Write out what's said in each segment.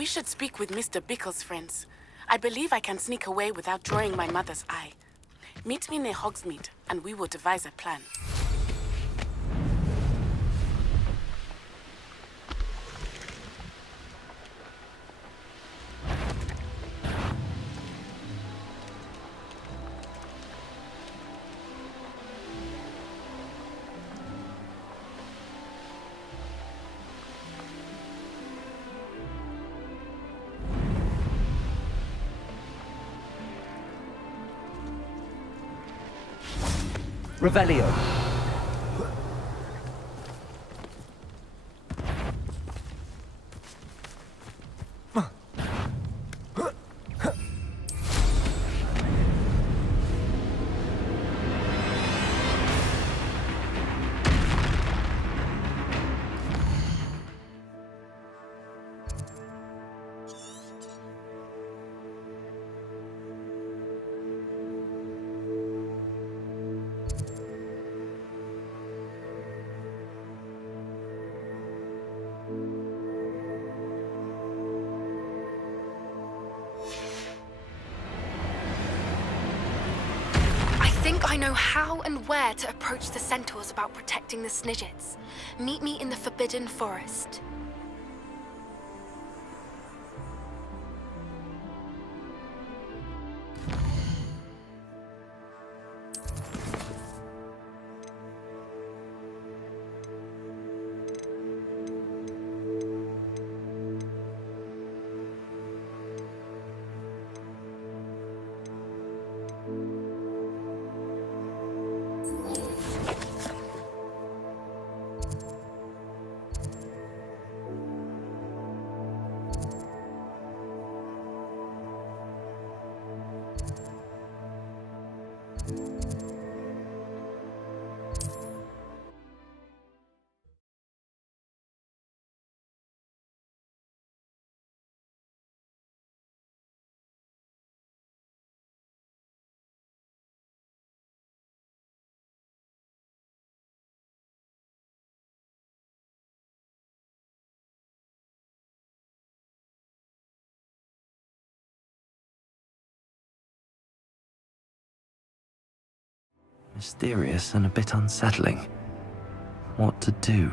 We should speak with Mr. Bickle's friends. I believe I can sneak away without drawing my mother's eye. Meet me near Hogsmeade, and we will devise a plan. Revelio. I know how and where to approach the centaurs about protecting the Snidgets. Meet me in the Forbidden Forest. Mysterious and a bit unsettling. What to do?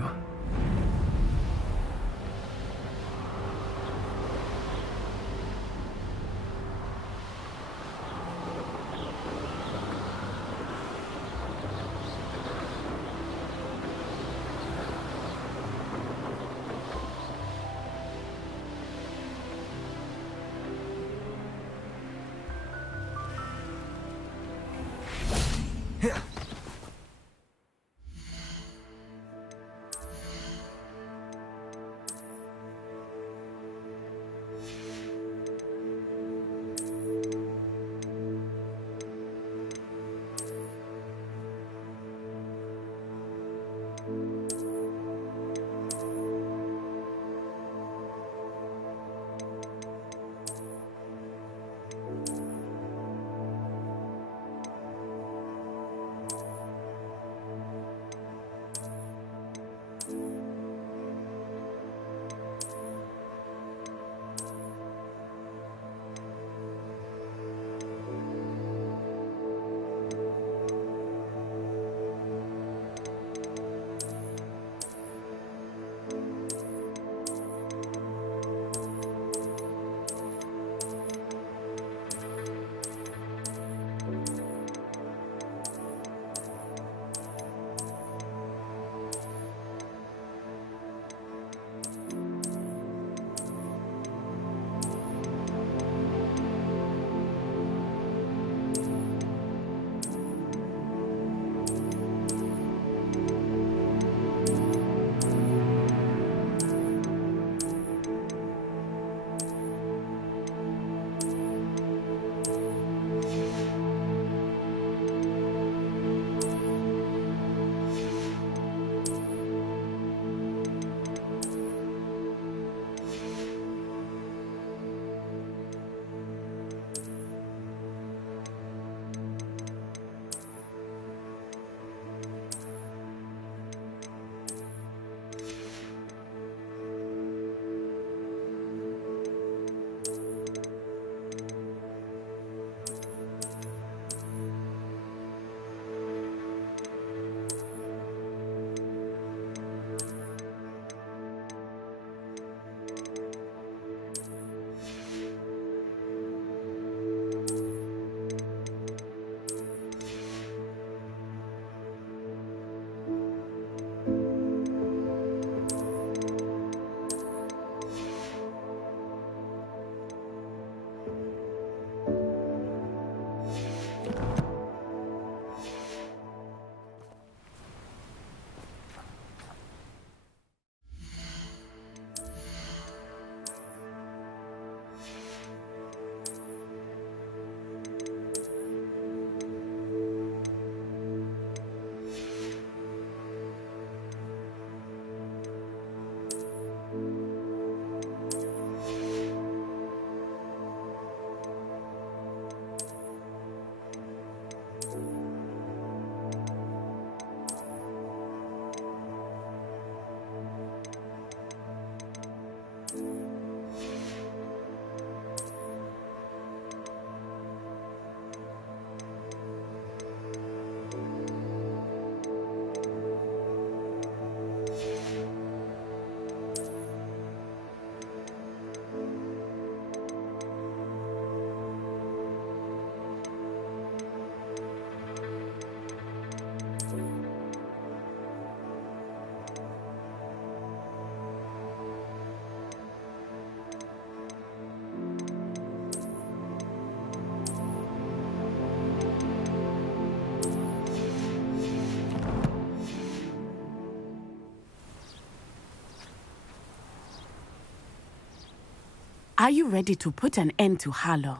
Are you ready to put an end to Harlow?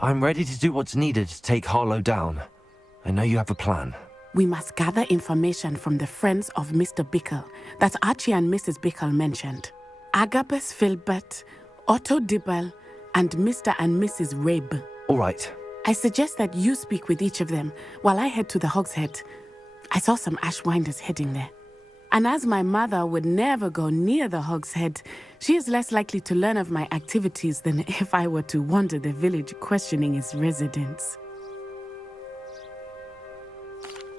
I'm ready to do what's needed to take Harlow down. I know you have a plan. We must gather information from the friends of Mr. Bickle that Archie and Mrs. Bickle mentioned. Agabus Filbert, Otto Dibble, and Mr. and Mrs. Rabe. All right. I suggest that you speak with each of them while I head to the Hog's Head. I saw some Ashwinders heading there. And as my mother would never go near the Hog's Head, she is less likely to learn of my activities than if I were to wander the village questioning its residents.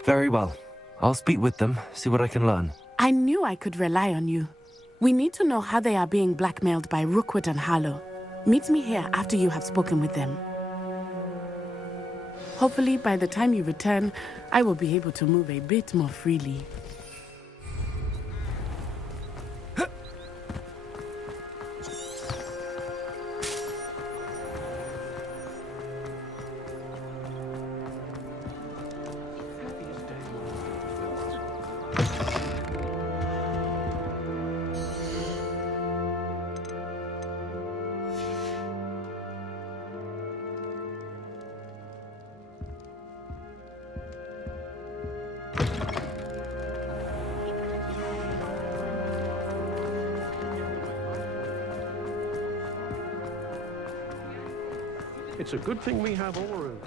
Very well. I'll speak with them, see what I can learn. I knew I could rely on you. We need to know how they are being blackmailed by Rookwood and Harlow. Meet me here after you have spoken with them. Hopefully, by the time you return, I will be able to move a bit more freely. It's a good thing we have all around.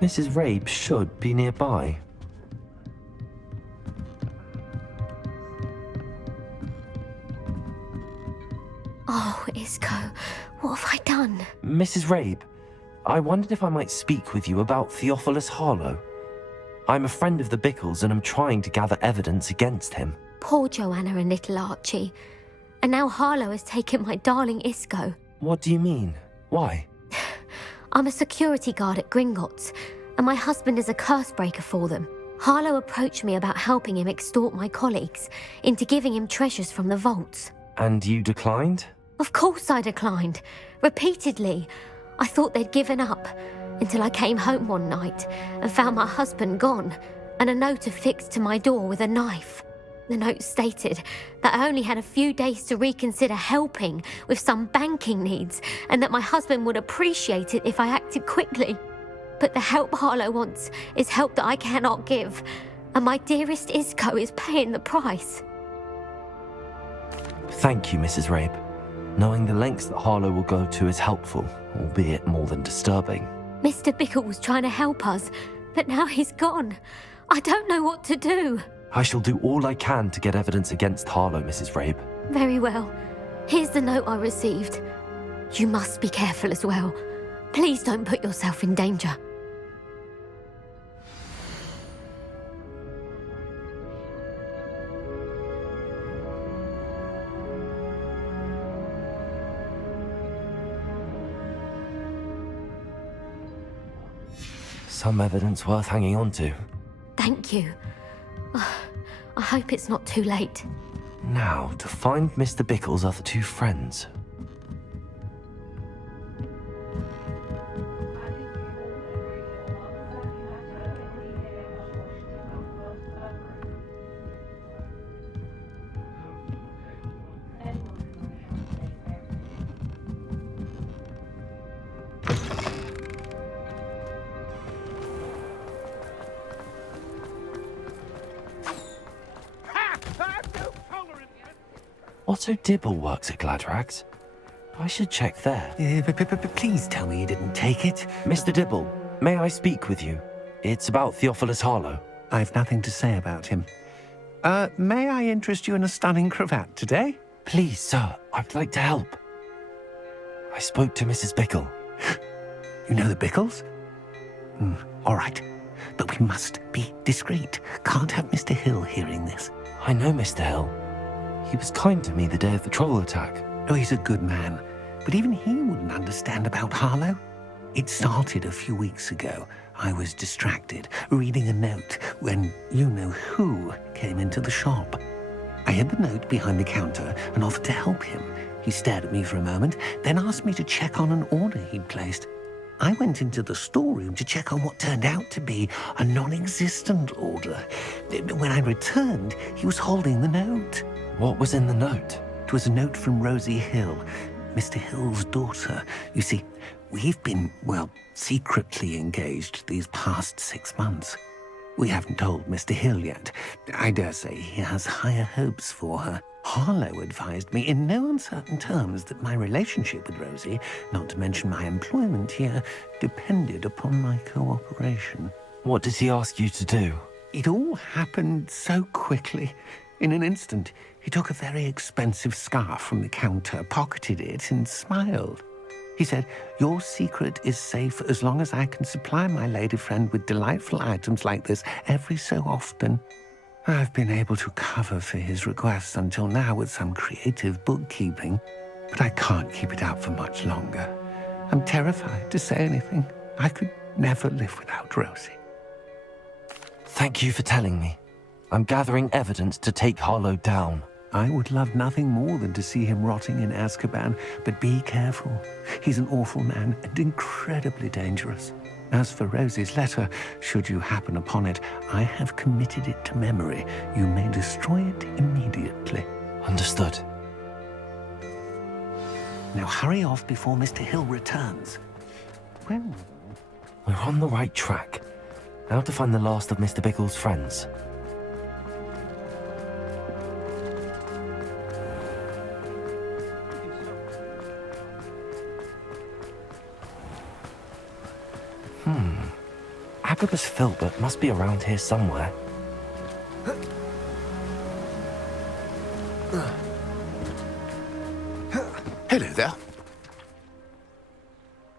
Mrs. Rabe should be nearby. Oh, Isco, what have I done? Mrs. Rabe, I wondered if I might speak with you about Theophilus Harlow. I'm a friend of the Bickles and I'm trying to gather evidence against him. Poor Joanna and little Archie. And now Harlow has taken my darling Isco. What do you mean? Why? I'm a security guard at Gringotts, and my husband is a curse breaker for them. Harlow approached me about helping him extort my colleagues into giving him treasures from the vaults. And you declined? Of course I declined. Repeatedly. I thought they'd given up, until I came home one night and found my husband gone, and a note affixed to my door with a knife. The note stated that I only had a few days to reconsider helping with some banking needs, and that my husband would appreciate it if I acted quickly. But the help Harlow wants is help that I cannot give, and my dearest Isco is paying the price. Thank you, Mrs. Rabe. Knowing the lengths that Harlow will go to is helpful, albeit more than disturbing. Mr. Bickle was trying to help us, but now he's gone. I don't know what to do. I shall do all I can to get evidence against Harlow, Mrs. Rabe. Very well. Here's the note I received. You must be careful as well. Please don't put yourself in danger. Some evidence worth hanging on to. Thank you. I hope it's not too late. Now, to find Mr. Bickle's other two friends. Otto Dibble works at Gladrags. I should check there. Please tell me you didn't take it. Mr. Dibble, may I speak with you? It's about Theophilus Harlow. I've nothing to say about him. May I interest you in a stunning cravat today? Please, sir, I'd like to help. I spoke to Mrs. Bickle. You know the Bickles? All right. But we must be discreet. Can't have Mr. Hill hearing this. I know Mr. Hill. He was kind to me the day of the troll attack. Oh, he's a good man. But even he wouldn't understand about Harlow. It started a few weeks ago, I was distracted, reading a note, when you-know-who came into the shop. I hid the note behind the counter and offered to help him. He stared at me for a moment, then asked me to check on an order he'd placed. I went into the storeroom to check on what turned out to be a non-existent order. When I returned, he was holding the note. What was in the note? It was a note from Rosie Hill, Mr. Hill's daughter. You see, we've been, well, secretly engaged these past 6 months. We haven't told Mr. Hill yet. I dare say he has higher hopes for her. Harlow advised me in no uncertain terms that my relationship with Rosie, not to mention my employment here, depended upon my cooperation. What did he ask you to do? It all happened so quickly. In an instant, he took a very expensive scarf from the counter, pocketed it, and smiled. He said, "Your secret is safe as long as I can supply my lady friend with delightful items like this every so often." I've been able to cover for his requests until now with some creative bookkeeping, but I can't keep it up for much longer. I'm terrified to say anything. I could never live without Rosie. Thank you for telling me. I'm gathering evidence to take Harlow down. I would love nothing more than to see him rotting in Azkaban, but be careful. He's an awful man and incredibly dangerous. As for Rosie's letter, should you happen upon it, I have committed it to memory. You may destroy it immediately. Understood. Now hurry off before Mr. Hill returns. When? We're on the right track. Now to find the last of Mr. Bickle's friends. Agabus Filbert must be around here somewhere. Hello there.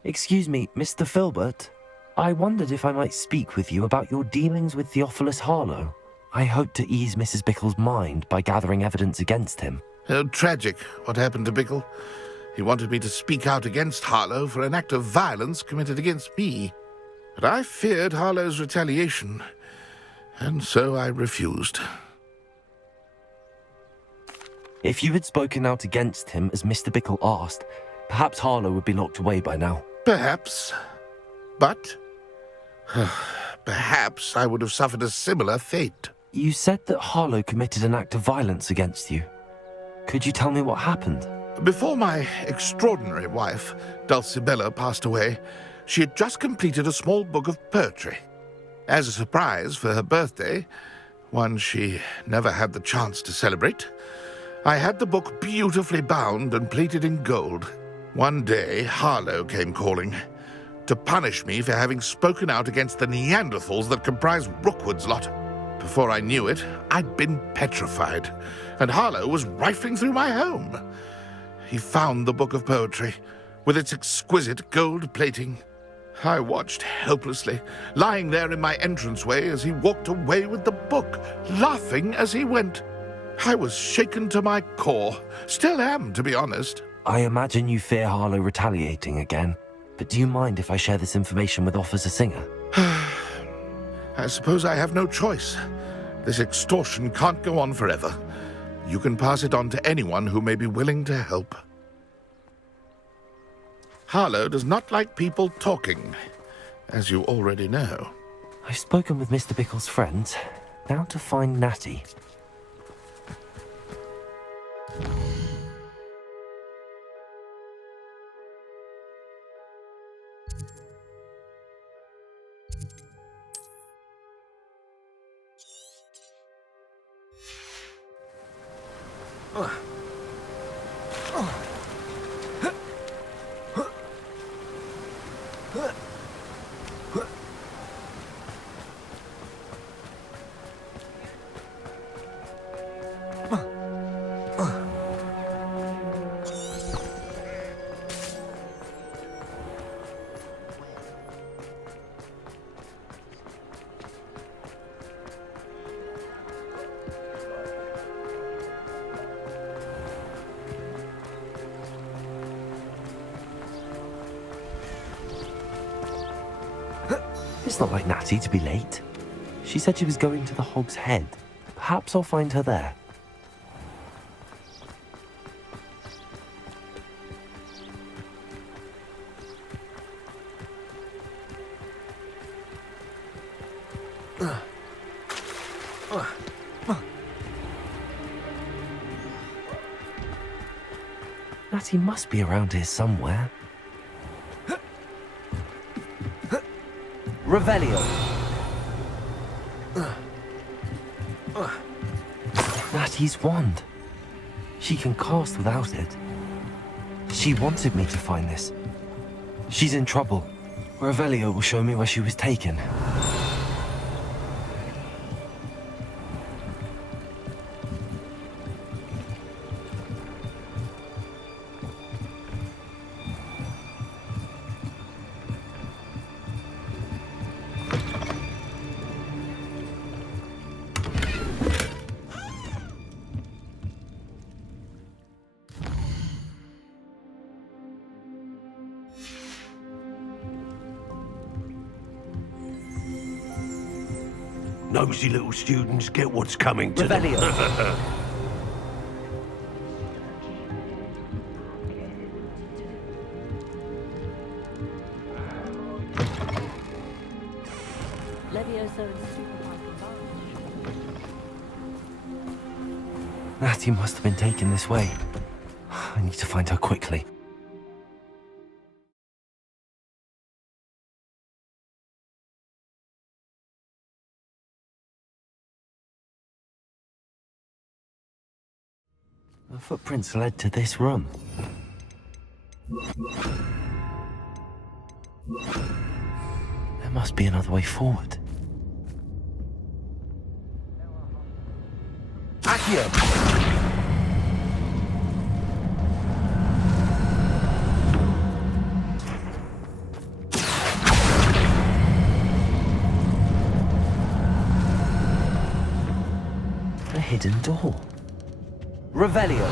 Excuse me, Mr. Filbert. I wondered if I might speak with you about your dealings with Theophilus Harlow. I hope to ease Mrs. Bickle's mind by gathering evidence against him. Tragic, what happened to Bickle. He wanted me to speak out against Harlow for an act of violence committed against me. But I feared Harlow's retaliation, and so I refused. If you had spoken out against him as Mr. Bickle asked, perhaps Harlow would be locked away by now. Perhaps. But perhaps I would have suffered a similar fate. You said that Harlow committed an act of violence against you. Could you tell me what happened? Before my extraordinary wife, Dulcibella, passed away, she had just completed a small book of poetry. As a surprise for her birthday, one she never had the chance to celebrate, I had the book beautifully bound and plated in gold. One day, Harlow came calling to punish me for having spoken out against the Neanderthals that comprise Rookwood's lot. Before I knew it, I'd been petrified, and Harlow was rifling through my home. He found the book of poetry, with its exquisite gold plating. I watched helplessly, lying there in my entranceway as he walked away with the book, laughing as he went. I was shaken to my core. Still am, to be honest. I imagine you fear Harlow retaliating again, but do you mind if I share this information with Officer Singer? I suppose I have no choice. This extortion can't go on forever. You can pass it on to anyone who may be willing to help. Harlow does not like people talking, as you already know. I've spoken with Mr. Bickle's friends. Now to find Natty. It's not like Natty to be late. She said she was going to the Hog's Head. Perhaps I'll find her there. Natty must be around here somewhere. Revelio. Natty's wand. She can cast without it. She wanted me to find this. She's in trouble. Revelio will show me where she was taken. Nosy little students get what's coming to them. Revelio. Natty must have been taken this way. I need to find her quickly. The footprints led to this room. There must be another way forward. Accio! A hidden door. Revelio.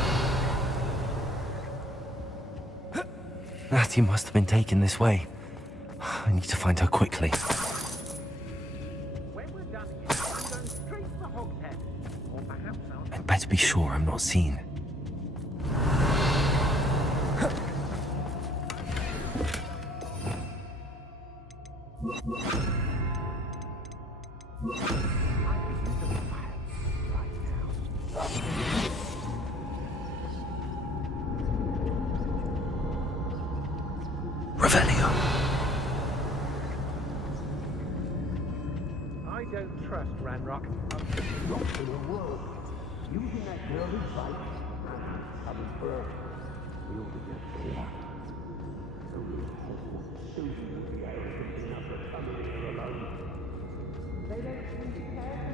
Natty must have been taken this way. I need to find her quickly. I'd better be sure I'm not seen. Revelio. I don't trust Ranrock. Not in the world. Using that girl's bike. I was burned. We ought to get clear. So we soon will be able to bring up the family here alone. They don't seem to care.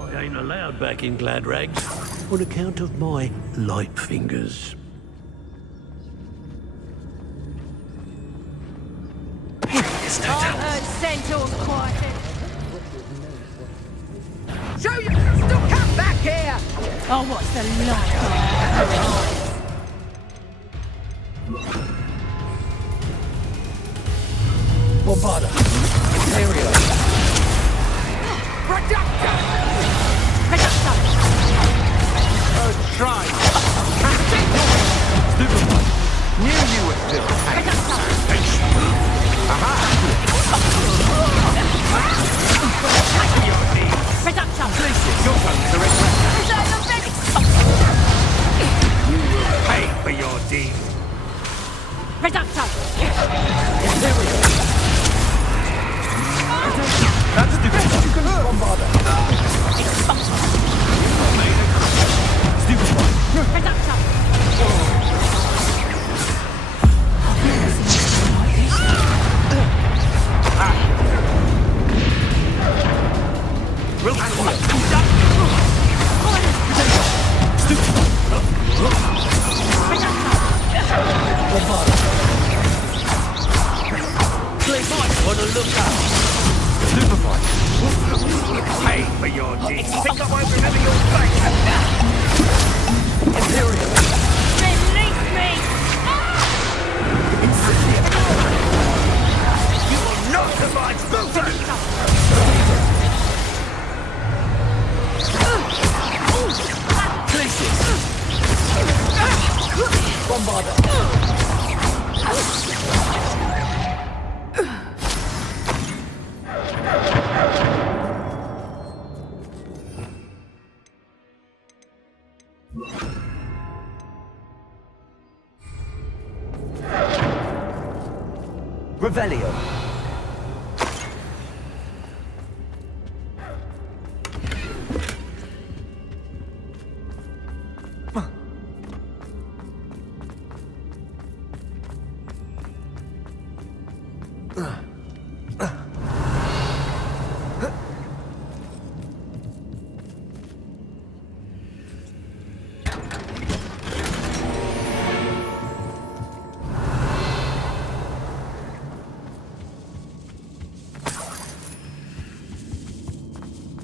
I ain't allowed back in Glad Rags on account of my light fingers. Centaur's quieted. Show you still come back here! Oh, what's the light? Bombarda. Stereo. Production! Try. Knew you were still Your tongues are You will pay for your deed. That's the you can hurt. They might want to look up. Superfly. Pay for your deeds. Think I won't remember your face. Imperial. Release me! You will not survive Stilton! Places. Bombarder. Revelio.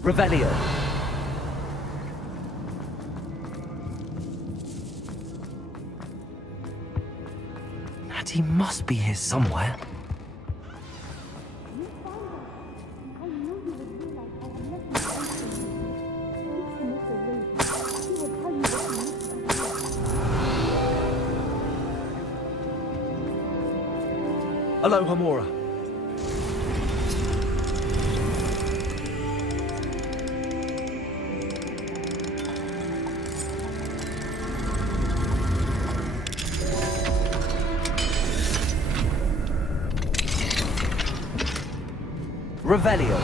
Revelio. Natty must be here somewhere. Hello, Hamura. Revelio.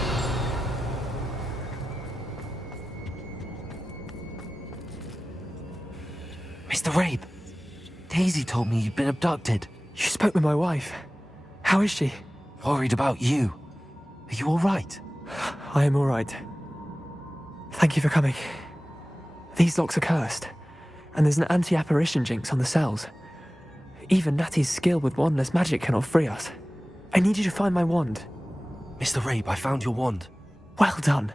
Mr. Rabe, Daisy told me you'd been abducted. You spoke with my wife. How is she? Worried about you. Are you all right? I am all right. Thank you for coming. These locks are cursed, and there's an anti-apparition jinx on the cells. Even Natty's skill with wandless magic cannot free us. I need you to find my wand. Mr. Rabe, I found your wand. Well done.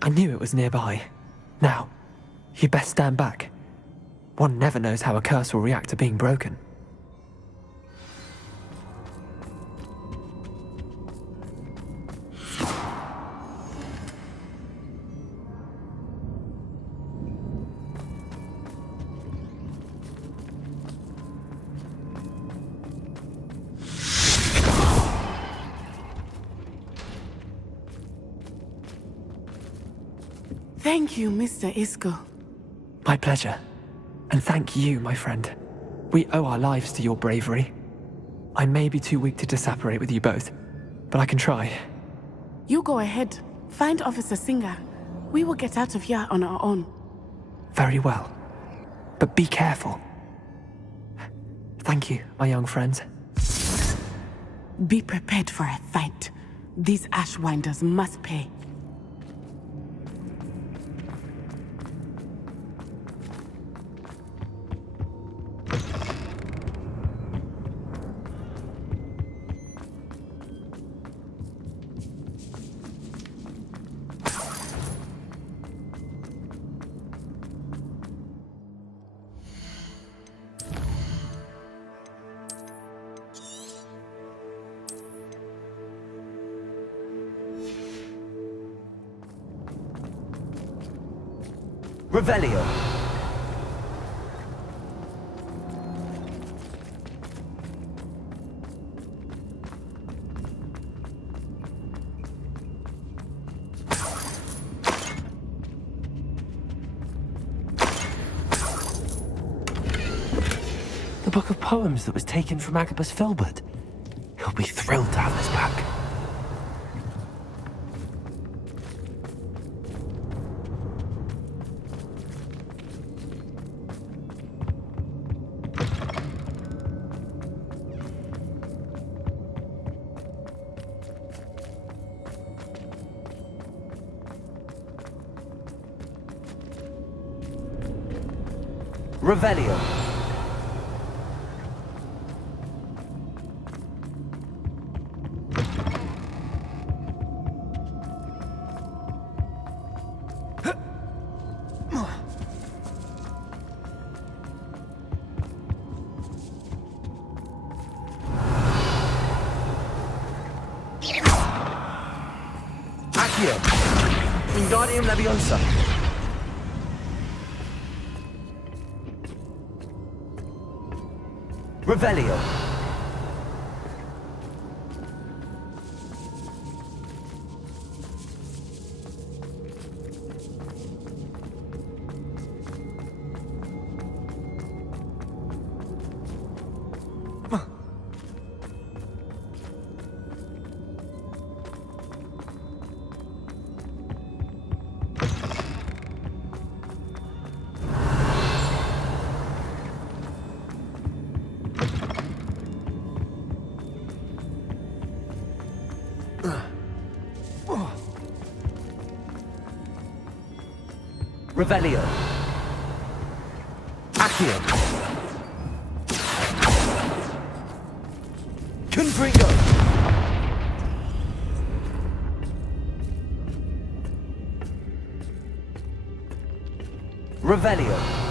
I knew it was nearby. Now, you best stand back. One never knows how a curse will react to being broken. Thank you, Mr. Isco. My pleasure. And thank you, my friend. We owe our lives to your bravery. I may be too weak to disapparate with you both, but I can try. You go ahead. Find Officer Singer. We will get out of here on our own. Very well. But be careful. Thank you, my young friends. Be prepared for a fight. These Ashwinders must pay. Revelio. The book of poems that was taken from Agabus Filbert. He'll be thrilled to have this back. Revelio. Accio! Wingardium Leviosa! Revelio! Revelio. Accio. Confringo. Revelio.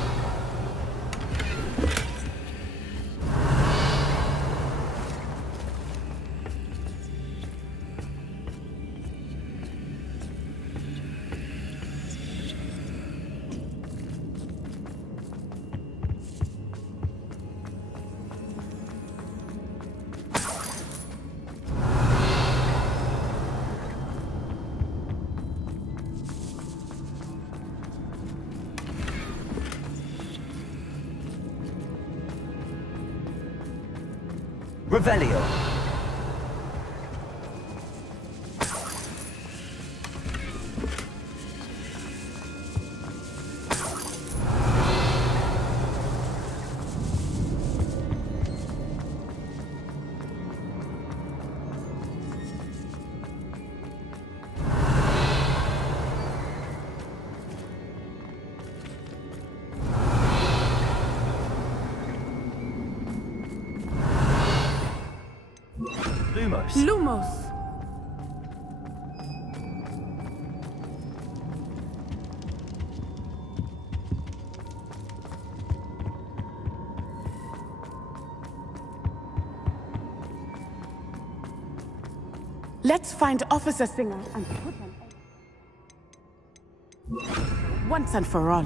Revelio. Lumos. Lumos! Let's find Officer Singer and put an end once and for all.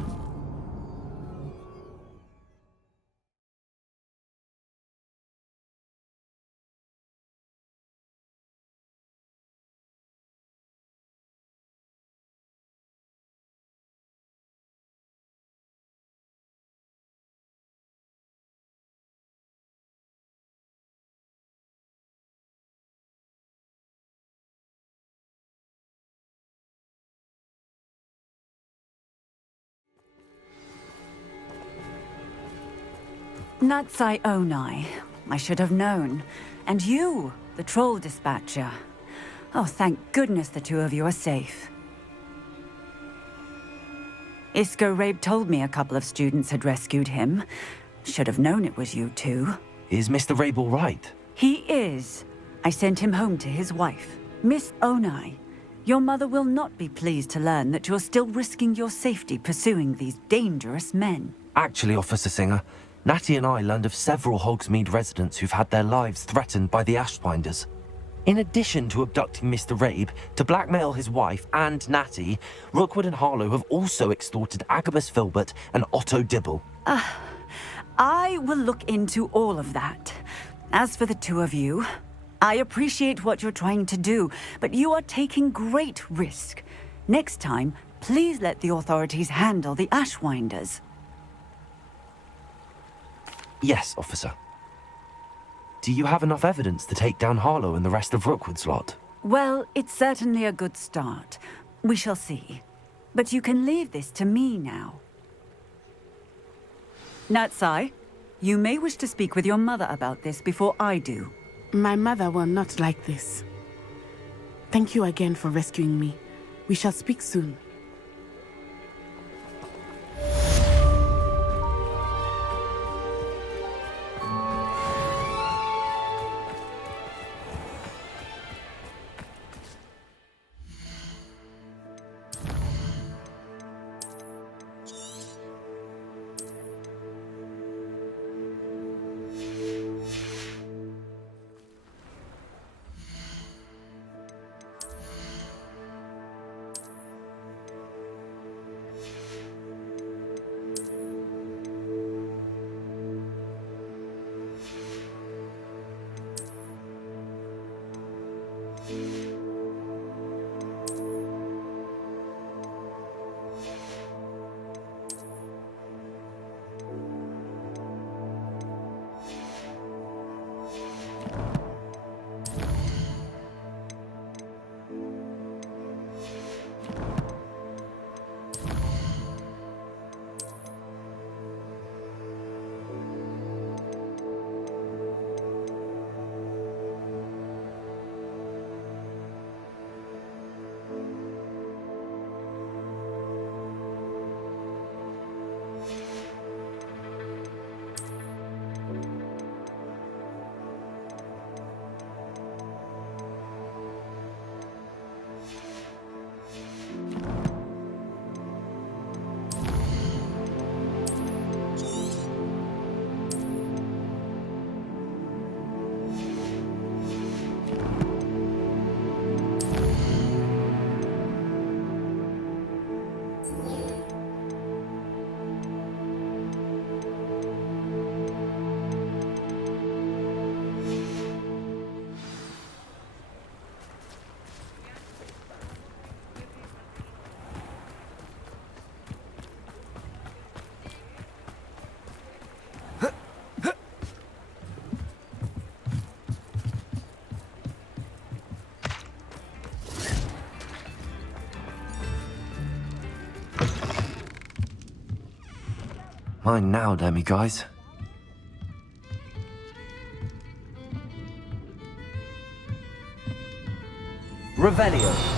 Natsai Onai. I should have known. And you, the troll dispatcher. Oh, thank goodness the two of you are safe. Isco Rabe told me a couple of students had rescued him. Should have known it was you two. Is Mr. Rabe all right? He is. I sent him home to his wife. Miss Onai, your mother will not be pleased to learn that you're still risking your safety pursuing these dangerous men. Actually, Officer Singer, Natty and I learned of several Hogsmeade residents who've had their lives threatened by the Ashbinders. In addition to abducting Mr. Rabe to blackmail his wife and Natty, Rookwood and Harlow have also extorted Agabus Filbert and Otto Dibble. I will look into all of that. As for the two of you, I appreciate what you're trying to do, but you are taking great risk. Next time, please let the authorities handle the Ashwinders. Yes, officer. Do you have enough evidence to take down Harlow and the rest of Rookwood's lot? Well, it's certainly a good start. We shall see. But you can leave this to me now. Natsai, you may wish to speak with your mother about this before I do. My mother will not like this. Thank you again for rescuing me. We shall speak soon. Mine now, Demi guys. Revelio.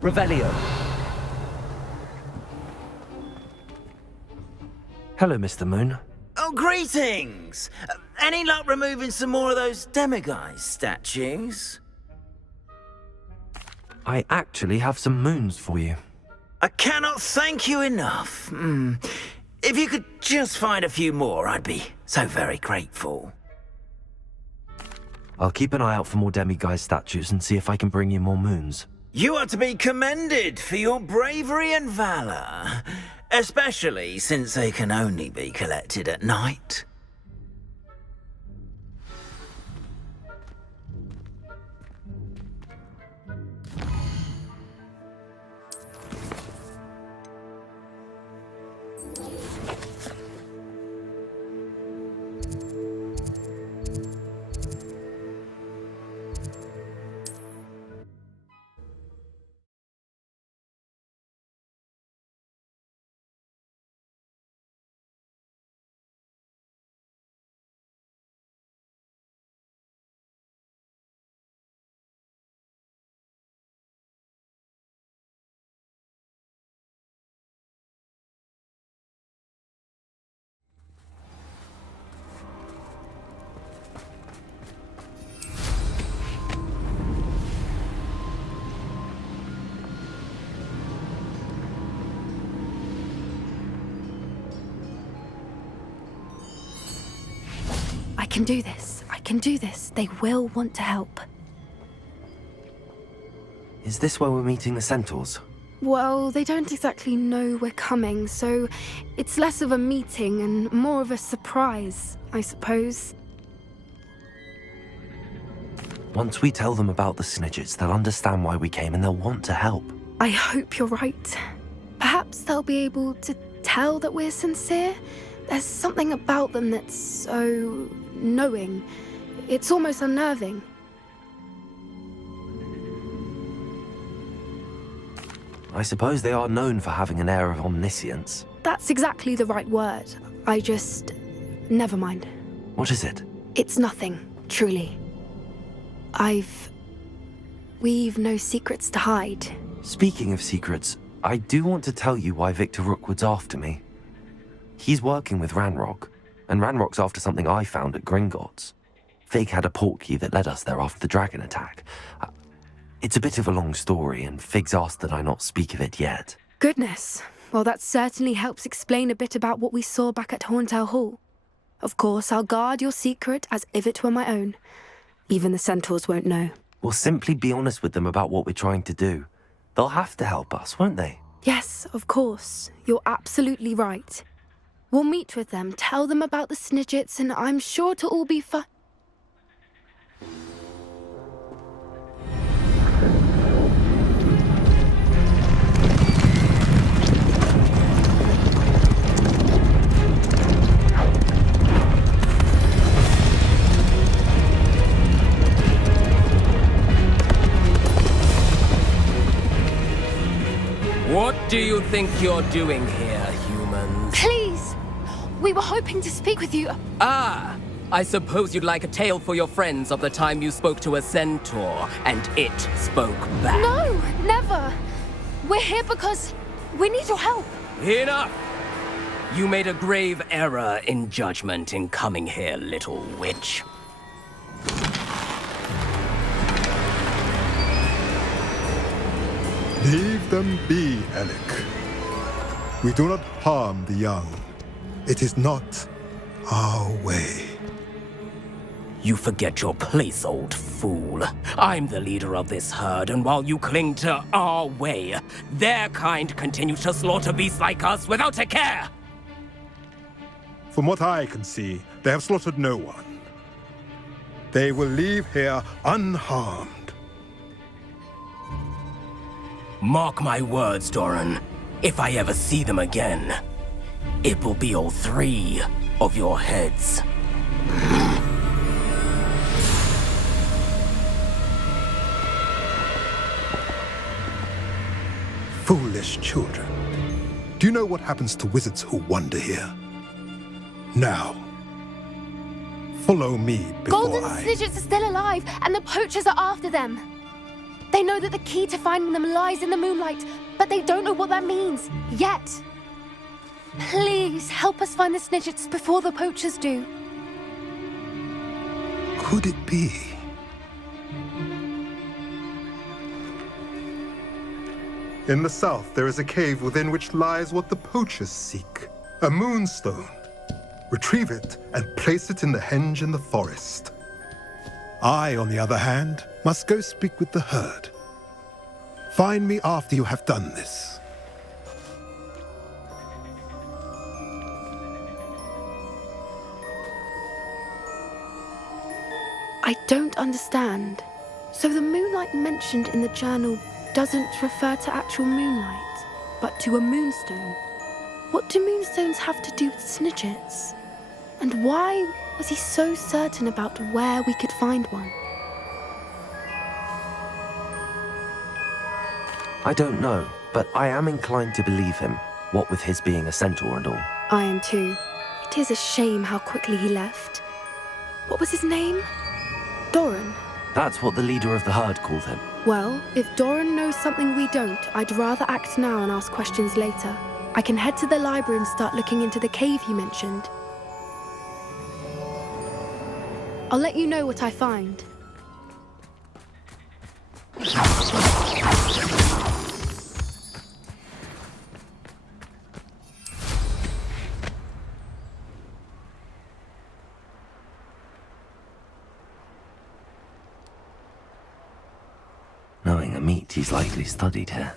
Revelio. Hello, Mr. Moon. Oh, greetings! Any luck removing some more of those demiguise statues? I actually have some moons for you. I cannot thank you enough. If you could just find a few more, I'd be so very grateful. I'll keep an eye out for more demiguise statues and see if I can bring you more moons. You are to be commended for your bravery and valor, especially since they can only be collected at night. I can do this. I can do this. They will want to help. Is this where we're meeting the centaurs? Well, they don't exactly know we're coming, so it's less of a meeting and more of a surprise, I suppose. Once we tell them about the Snidgets, they'll understand why we came and they'll want to help. I hope you're right. Perhaps they'll be able to tell that we're sincere. There's something about them that's so knowing. It's almost unnerving. I suppose they are known for having an air of omniscience. That's exactly the right word. I just... never mind. What is it? It's nothing, truly. We've no secrets to hide. Speaking of secrets, I do want to tell you why Victor Rookwood's after me. He's working with Ranrock, and Ranrock's after something I found at Gringotts. Fig had a portkey that led us there after the dragon attack. It's a bit of a long story, and Fig's asked that I not speak of it yet. Goodness. Well, that certainly helps explain a bit about what we saw back at Horntail Hall. Of course, I'll guard your secret as if it were my own. Even the centaurs won't know. We'll simply be honest with them about what we're trying to do. They'll have to help us, won't they? Yes, of course. You're absolutely right. We'll meet with them, tell them about the Snidgets, and I'm sure it'll all be fun. What do you think you're doing here, humans? Please! We were hoping to speak with you. Ah! I suppose you'd like a tale for your friends of the time you spoke to a centaur, and it spoke back. No, never! We're here because we need your help. Enough! You made a grave error in judgment in coming here, little witch. Leave them be, Alec. We do not harm the young. It is not our way. You forget your place, old fool. I'm the leader of this herd, and while you cling to our way, their kind continue to slaughter beasts like us without a care! From what I can see, they have slaughtered no one. They will leave here unharmed. Mark my words, Doran. If I ever see them again, it will be all 3 of your heads. Foolish children. Do you know what happens to wizards who wander here? Now, follow me before Golden Snidgets are still alive, and the poachers are after them. They know that the key to finding them lies in the moonlight, but they don't know what that means, yet. Please, help us find the Snidgets before the poachers do. Could it be? In the south, there is a cave within which lies what the poachers seek. A moonstone. Retrieve it and place it in the henge in the forest. I, on the other hand, must go speak with the herd. Find me after you have done this. I don't understand. So the moonlight mentioned in the journal doesn't refer to actual moonlight, but to a moonstone. What do moonstones have to do with Snidgets? And why was he so certain about where we could find one? I don't know, but I am inclined to believe him, what with his being a centaur and all. I am too. It is a shame how quickly he left. What was his name? Doran. That's what the leader of the herd called him. Well, if Doran knows something we don't, I'd rather act now and ask questions later. I can head to the library and start looking into the cave you mentioned. I'll let you know what I find. Knowing a meat, he's likely studied here.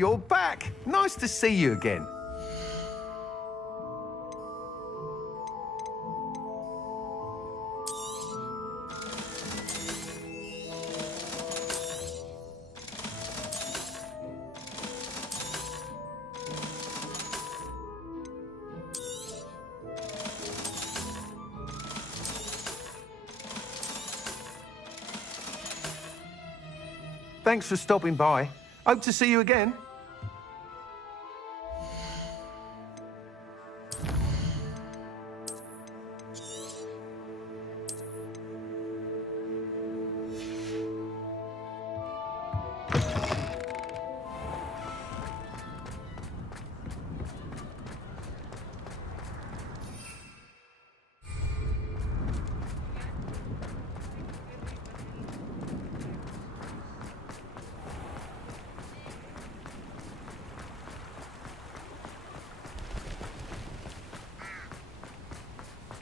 you're back. Nice to see you again. Thanks for stopping by. Hope to see you again.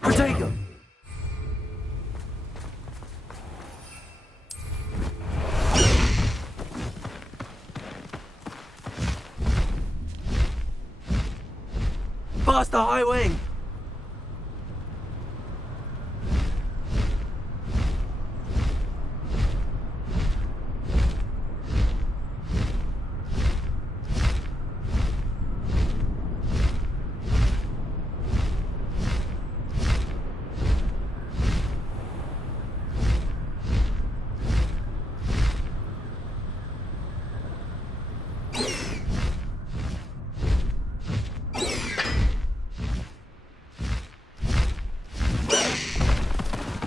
Protego! Faster, high wing!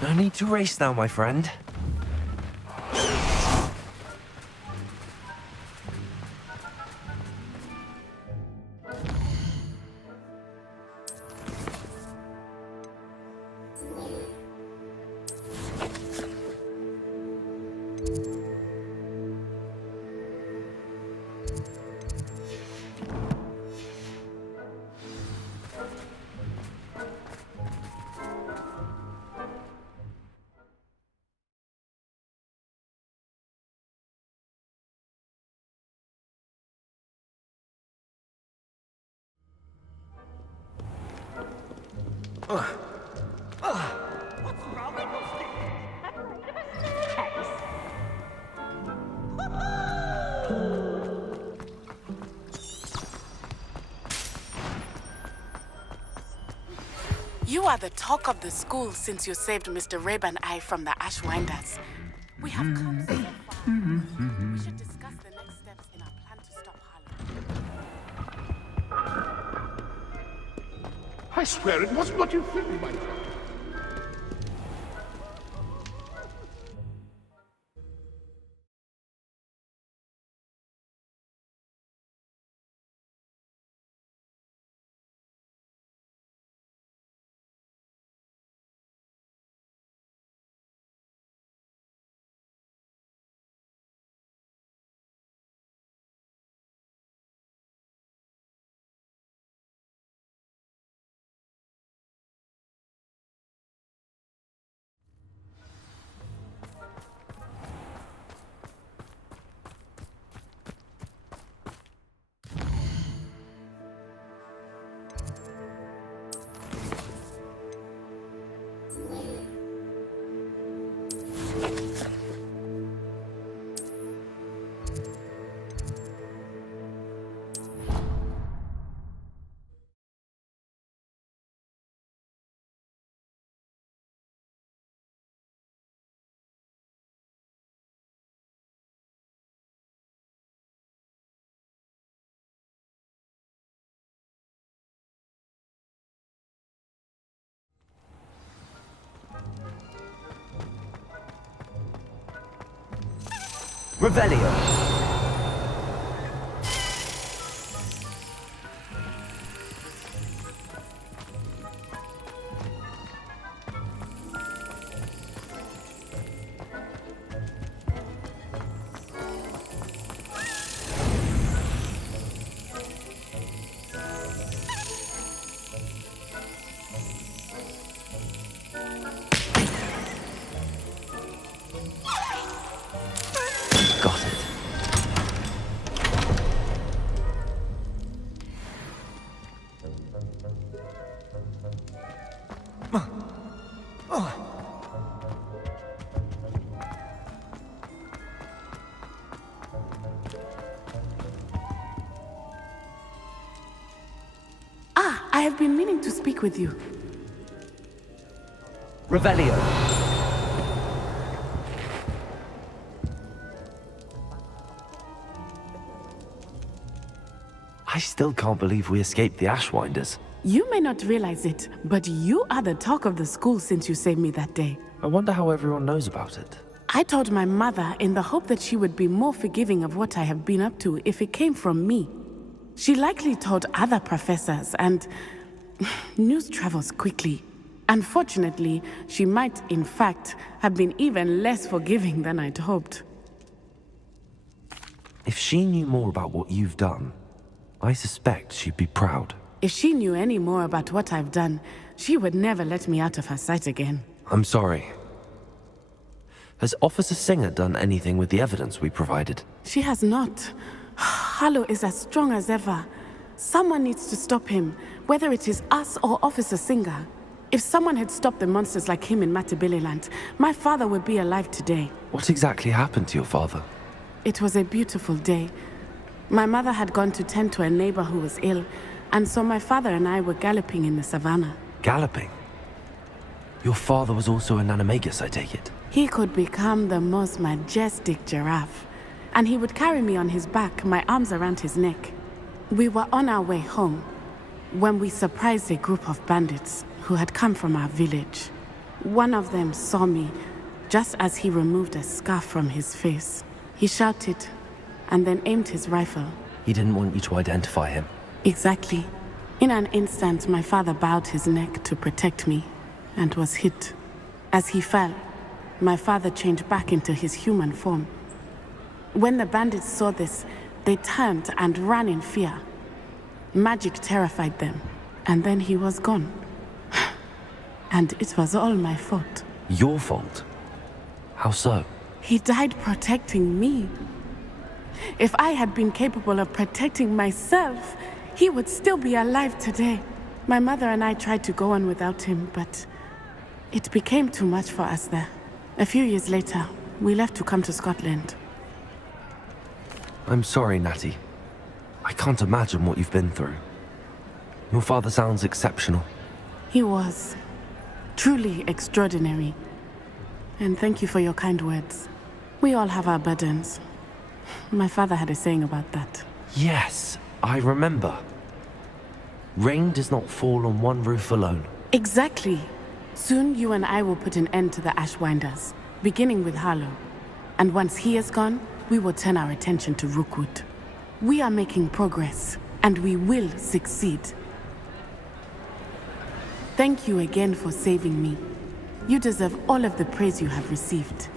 No need to race now, my friend. You are the talk of the school since you saved Mr. Rabe and I from the Ashwinders. We have come so far. We should discuss the next steps in our plan to stop Harlow. I swear it wasn't what you think, my friend. Revelio! Got it. I have been meaning to speak with you. Revelio. I still can't believe we escaped the Ashwinders. You may not realize it, but you are the talk of the school since you saved me that day. I wonder how everyone knows about it. I told my mother in the hope that she would be more forgiving of what I have been up to if it came from me. She likely told other professors, and news travels quickly. Unfortunately, she might, in fact, have been even less forgiving than I'd hoped. If she knew more about what you've done, I suspect she'd be proud. If she knew any more about what I've done, she would never let me out of her sight again. I'm sorry. Has Officer Singer done anything with the evidence we provided? She has not. Harlow is as strong as ever. Someone needs to stop him, whether it is us or Officer Singer. If someone had stopped the monsters like him in Matabeleland, my father would be alive today. What exactly happened to your father? It was a beautiful day. My mother had gone to tend to a neighbor who was ill, and so my father and I were galloping in the savannah. Galloping? Your father was also an animagus, I take it? He could become the most majestic giraffe, and he would carry me on his back, my arms around his neck. We were on our way home when we surprised a group of bandits who had come from our village. One of them saw me just as he removed a scarf from his face. He shouted and then aimed his rifle. He didn't want you to identify him. Exactly. In an instant, my father bowed his neck to protect me and was hit. As he fell, my father changed back into his human form. When the bandits saw this, they turned and ran in fear. Magic terrified them, and then he was gone. And it was all my fault. Your fault? How so? He died protecting me. If I had been capable of protecting myself, he would still be alive today. My mother and I tried to go on without him, but it became too much for us there. A few years later, we left to come to Scotland. I'm sorry, Natty. I can't imagine what you've been through. Your father sounds exceptional. He was. Truly extraordinary. And thank you for your kind words. We all have our burdens. My father had a saying about that. Yes, I remember. Rain does not fall on one roof alone. Exactly. Soon you and I will put an end to the Ashwinders, beginning with Harlow. And once he is gone, we will turn our attention to Rookwood. We are making progress, and we will succeed. Thank you again for saving me. You deserve all of the praise you have received.